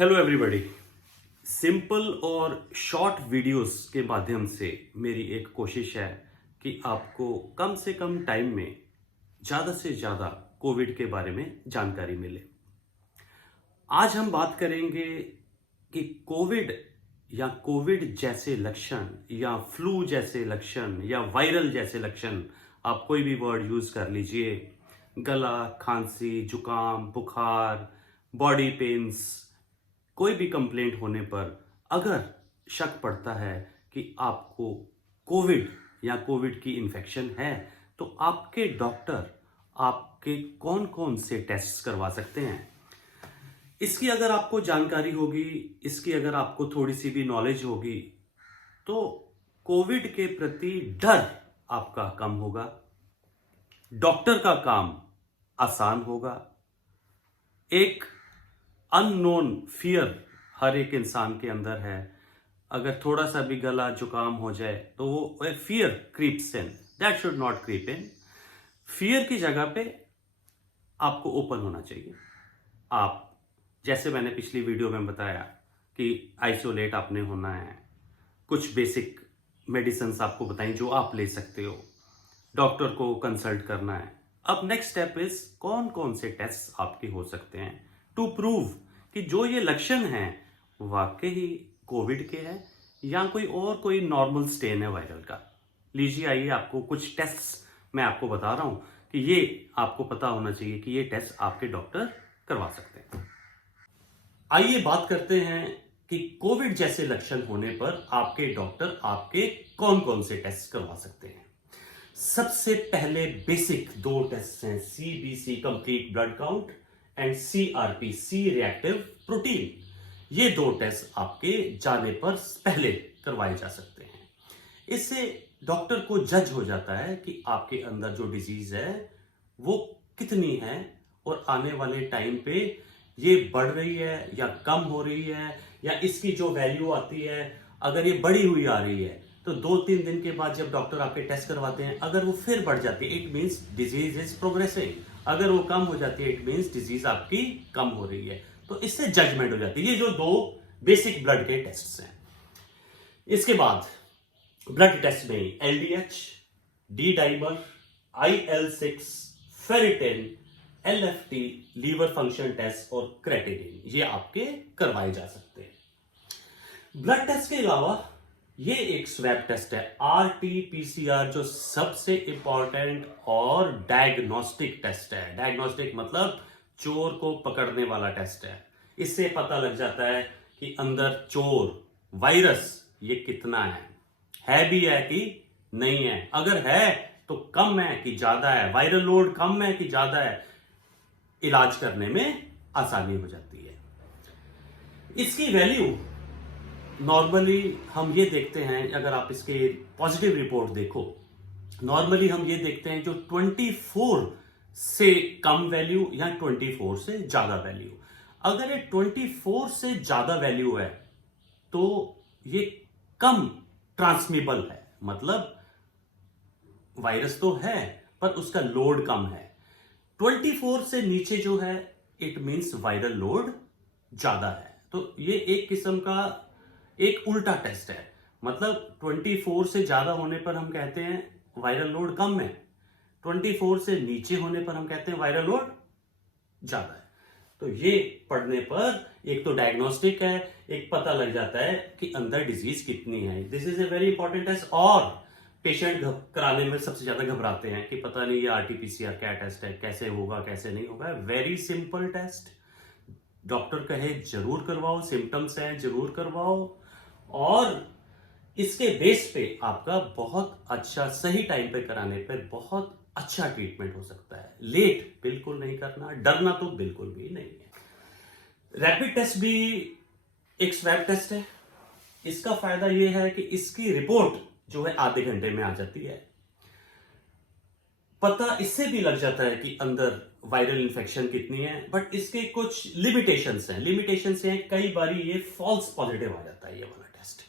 Hello everybody. Simple और short videos के माध्यम से मेरी एक कोशिश है कि आपको कम से कम टाइम में ज़्यादा से ज़्यादा कोविड के बारे में जानकारी मिले। आज हम बात करेंगे कि कोविड या कोविड जैसे लक्षण या फ्लू जैसे लक्षण या वायरल जैसे लक्षण, आप कोई भी वर्ड यूज़ कर लीजिए, गला, खांसी, जुकाम, बुखार, बॉडी पेन्स, कोई भी कंप्लेंट होने पर अगर शक पड़ता है कि आपको कोविड या कोविड की इन्फेक्शन है, तो आपके डॉक्टर आपके कौन कौन से टेस्ट करवा सकते हैं। इसकी अगर आपको जानकारी होगी, इसकी अगर आपको थोड़ी सी भी नॉलेज होगी, तो कोविड के प्रति डर आपका कम होगा, डॉक्टर का काम आसान होगा। एक अननोन फियर हर एक इंसान के अंदर है। अगर थोड़ा सा भी गला जुकाम हो जाए तो वो fear creeps in, that should not creep in. Fear की जगह पे आपको ओपन होना चाहिए। आप, जैसे मैंने पिछली वीडियो में बताया कि आइसोलेट आपने होना है, कुछ बेसिक मेडिसिन आपको बताई जो आप ले सकते हो, डॉक्टर को कंसल्ट करना है। अब नेक्स्ट स्टेप इज कौन कौन से टेस्ट आपके हो सकते हैं टू प्रूव कि जो ये लक्षण हैं वाकई ही कोविड के हैं या कोई नॉर्मल स्टेन है वायरल का। लीजिए, आइए, आपको कुछ टेस्ट्स मैं आपको बता रहा हूं कि ये आपको पता होना चाहिए कि ये टेस्ट आपके डॉक्टर करवा सकते हैं। आइए बात करते हैं कि कोविड जैसे लक्षण होने पर आपके डॉक्टर आपके कौन कौन से टेस्ट करवा सकते हैं। सबसे पहले बेसिक दो टेस्ट हैं, CBC complete blood count and CRP C reactive protein. ये दो टेस्ट आपके जाने पर पहले करवाए जा सकते हैं। इससे डॉक्टर को जज हो जाता है कि आपके अंदर जो डिजीज है वो कितनी है और आने वाले टाइम पे ये बढ़ रही है या कम हो रही है, या इसकी जो वैल्यू आती है अगर ये बढ़ी हुई आ रही है तो 2-3 दिन के बाद जब डॉक्टर आपके टेस्ट करवाते हैं, अगर वो फिर बढ़ जाती है it means disease is progressing, अगर वो कम हो जाती है इट मींस डिजीज आपकी कम हो रही है। तो इससे जजमेंट हो जाती है। ये जो दो बेसिक ब्लड के टेस्ट हैं। इसके बाद ब्लड टेस्ट में LDH, D dimer, IL-6, ferritin, LFT, liver function test और क्रेटिनिन, ये आपके करवाए जा सकते हैं। ब्लड टेस्ट के अलावा ये एक स्वैब टेस्ट है, RT-PCR, जो सबसे इंपॉर्टेंट और डायग्नोस्टिक टेस्ट है। डायग्नोस्टिक मतलब चोर को पकड़ने वाला टेस्ट है। इससे पता लग जाता है कि अंदर चोर वायरस ये कितना है भी है कि नहीं है। अगर है तो कम है कि ज्यादा है, वायरल लोड कम है कि ज्यादा है, इलाज करने में आसानी हो जाती है। इसकी वैल्यू नॉर्मली हम ये देखते हैं, अगर आप इसके पॉजिटिव रिपोर्ट देखो, नॉर्मली हम ये देखते हैं जो 24 से कम वैल्यू या 24 से ज्यादा वैल्यू। अगर ये 24 से ज्यादा वैल्यू है तो ये कम ट्रांसमिबल है, मतलब वायरस तो है पर उसका लोड कम है। 24 से नीचे जो है इट मींस वायरल लोड ज्यादा है। तो ये एक किस्म का एक उल्टा टेस्ट है, मतलब 24 से ज्यादा होने पर हम कहते हैं वायरल लोड कम है, 24 से नीचे होने पर हम कहते हैं वायरल लोड ज्यादा है। तो ये पढ़ने पर एक तो डायग्नोस्टिक है, एक पता लग जाता है कि अंदर डिजीज कितनी है। This is a very important test. और पेशेंट कराने में सबसे ज्यादा घबराते हैं कि पता नहीं ये RT-PCR क्या टेस्ट है, कैसे होगा कैसे नहीं होगा। वेरी सिंपल टेस्ट, डॉक्टर कहे जरूर करवाओ, सिम्टम्स हैं जरूर करवाओ, और इसके बेस पे आपका बहुत अच्छा, सही टाइम पे कराने पर बहुत अच्छा ट्रीटमेंट हो सकता है। लेट बिल्कुल नहीं करना, डरना तो बिल्कुल भी नहीं है। रैपिड टेस्ट भी एक स्वैब टेस्ट है। इसका फायदा यह है कि इसकी रिपोर्ट जो है आधे घंटे में आ जाती है। पता इससे भी लग जाता है कि अंदर वायरल इन्फेक्शन कितनी है, बट इसके कुछ लिमिटेशंस हैं। कई बार ये फॉल्स पॉजिटिव आ जाता है ये वाला टेस्ट।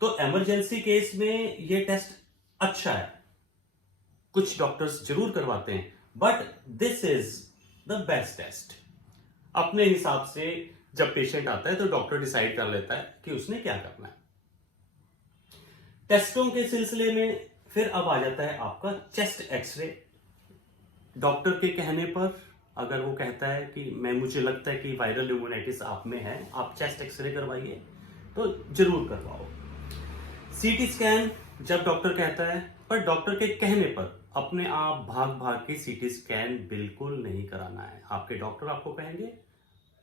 तो इमरजेंसी केस में ये टेस्ट अच्छा है, कुछ डॉक्टर्स जरूर करवाते हैं, but this is the best test. अपने हिसाब से जब पेशेंट आता है तो डॉक्टर डिसाइड कर लेता है कि उसने क्या करना है। टेस्टों के सिलसिले में फिर अब आ जाता है आपका चेस्ट एक्सरे। डॉक्टर के कहने पर अगर वो कहता है कि मुझे लगता है कि वायरल न्यूमोनाइटिस आप में है, आप चेस्ट एक्सरे करवाइए, तो जरूर करवाओ। सीटी स्कैन जब डॉक्टर कहता है, पर डॉक्टर के कहने पर अपने आप भाग भाग के सीटी स्कैन बिल्कुल नहीं कराना है। आपके डॉक्टर आपको कहेंगे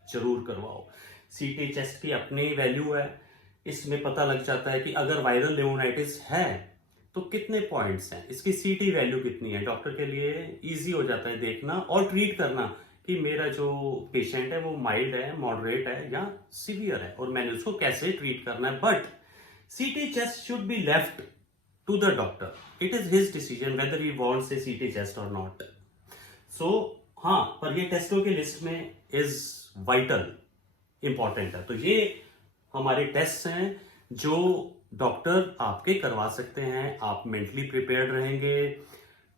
जरूर करवाओ। सीटी चेस्ट की अपनी वैल्यू है, इसमें पता लग जाता है कि अगर वायरल न्यूमोनाइटिस है तो कितने पॉइंट्स हैं, इसकी सीटी वैल्यू कितनी है। डॉक्टर के लिए इजी हो जाता है देखना और ट्रीट करना कि मेरा जो पेशेंट है वो माइल्ड है, मॉडरेट है या सीवियर है, और मैंने उसको कैसे ट्रीट करना है। But CT chest should be left to the doctor, it is his decision whether he wants a CT chest और नॉट। सो हाँ, पर ये टेस्टों की लिस्ट में इज वाइटल इंपॉर्टेंट है। तो ये हमारे टेस्ट हैं जो डॉक्टर आपके करवा सकते हैं। आप मेंटली प्रिपेयर्ड रहेंगे,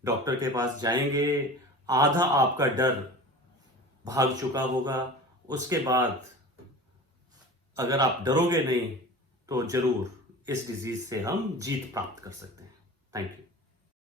डॉक्टर के पास जाएंगे, आधा आपका डर भाग चुका होगा। उसके बाद अगर आप डरोगे नहीं तो जरूर इस डिजीज से हम जीत प्राप्त कर सकते हैं। Thank you.